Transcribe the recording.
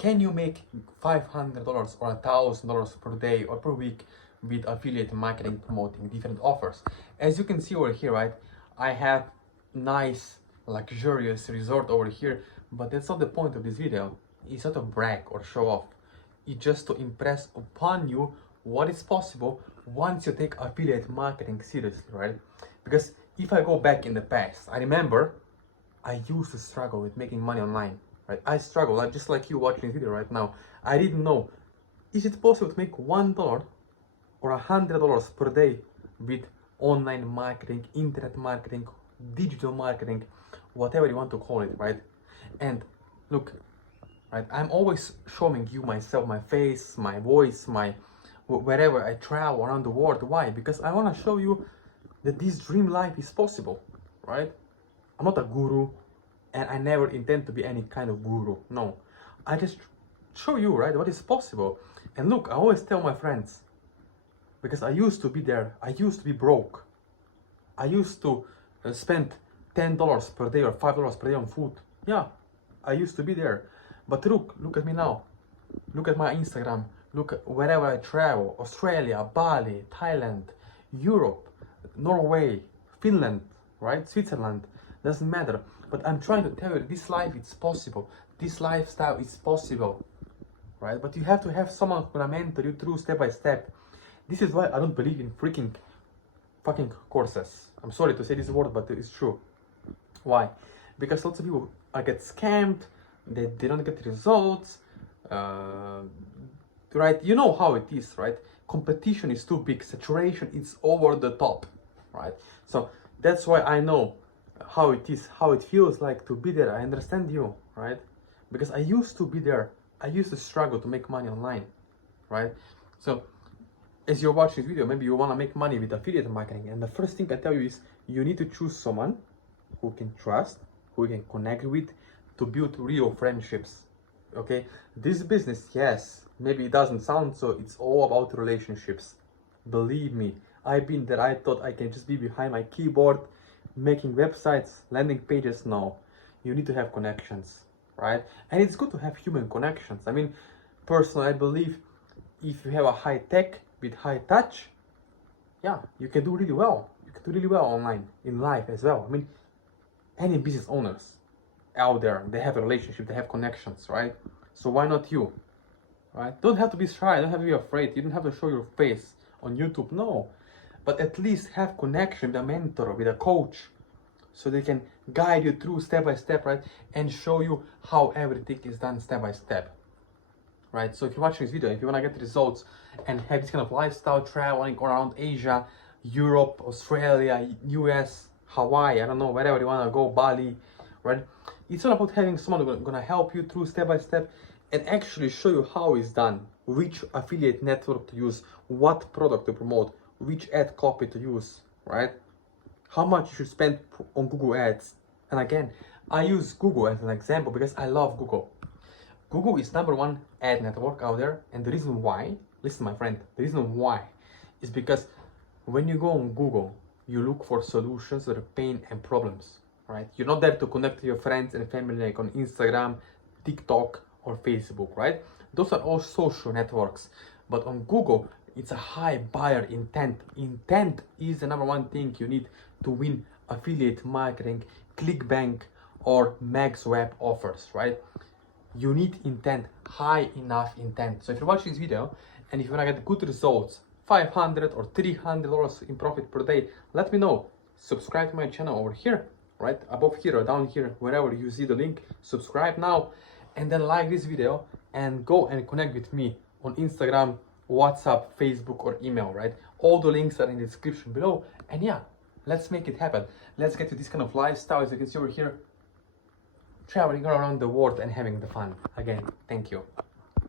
Can you make $500 or $1,000 per day or per week with affiliate marketing promoting different offers? As you can see over here, right, I have nice luxurious resort over here, but that's not the point of this video. It's not to brag or show off. It's just to impress upon you what is possible once you take affiliate marketing seriously, right? Because if I go back in the past, I remember I used to struggle with making money online, right? I struggle, like just like you watching this video right now. I didn't know, is it possible to make $1 or $100 per day with online marketing, internet marketing, digital marketing, whatever you want to call it, right? And look, right, I'm always showing you myself, my face, my voice, wherever I travel around the world. Why? Because I want to show you that this dream life is possible, right? I'm not a guru, and I never intend to be any kind of guru. No, I just show you, right, what is possible. And look, I always tell my friends, because I used to be there, I used to be broke. I used to spend $10 per day or $5 per day on food. Yeah, I used to be there. But look at me now. Look at my Instagram. Look at wherever I travel. Australia, Bali, Thailand, Europe, Norway, Finland, right? Switzerland, doesn't matter. But I'm trying to tell you, this life is possible. This lifestyle is possible, right? But you have to have someone who's gonna mentor you through step by step. This is why I don't believe in freaking fucking courses. I'm sorry to say this word, but it's true. Why? Because lots of people get scammed, they don't get results, right? You know how it is, right? Competition is too big, saturation is over the top, right? So that's why I know how it is, how it feels like to be there. I understand you, right? Because I used to be there. I used to struggle to make money online, right? So as you're watching this video, maybe you want to make money with affiliate marketing, and the first thing I tell you is you need to choose someone who can trust, who you can connect with, to build real friendships. Okay, this business, yes, maybe it doesn't sound so, it's all about relationships. Believe me, I've been there. I thought I can just be behind my keyboard making websites, landing pages. No, you need to have connections, right? And it's good to have human connections. I mean, personally, I believe if you have a high tech with high touch, yeah, you can do really well. You can do really well online, in life as well. I mean, any business owners out there, they have a relationship, they have connections, right? So why not you, right? Don't have to be shy, don't have to be afraid. You don't have to show your face on YouTube, no. But at least have connection with a mentor, with a coach, so they can guide you through step by step, right? And show you how everything is done step by step, right? So if you're watching this video, if you want to get results and have this kind of lifestyle, traveling around Asia, Europe, Australia, US, Hawaii, I don't know, wherever you want to go, Bali, right? It's all about having someone who's going to help you through step by step and actually show you how it's done, which affiliate network to use, what product to promote, which ad copy to use, right? How much you should spend on Google Ads. And again, I use Google as an example because I love Google. Google is #1 ad network out there, and the reason why, listen my friend, the reason why is because when you go on Google, you look for solutions to the pain and problems, right? You're not there to connect to your friends and family like on Instagram, TikTok, or Facebook, right? Those are all social networks. But on Google, it's a high buyer intent. Intent is the #1 thing you need to win affiliate marketing, ClickBank, or Max Web offers, right? You need intent, high enough intent. So if you're watching this video and if you want to get good results, $500 or $300 in profit per day, let me know. Subscribe to my channel over here, right above here or down here, wherever you see the link. Subscribe now, and then like this video and go and connect with me on Instagram, WhatsApp, Facebook, or email, right? All the links are in the description below. And yeah, let's make it happen. Let's get to this kind of lifestyle, as you can see over here, traveling around the world and having the fun. Again, thank you.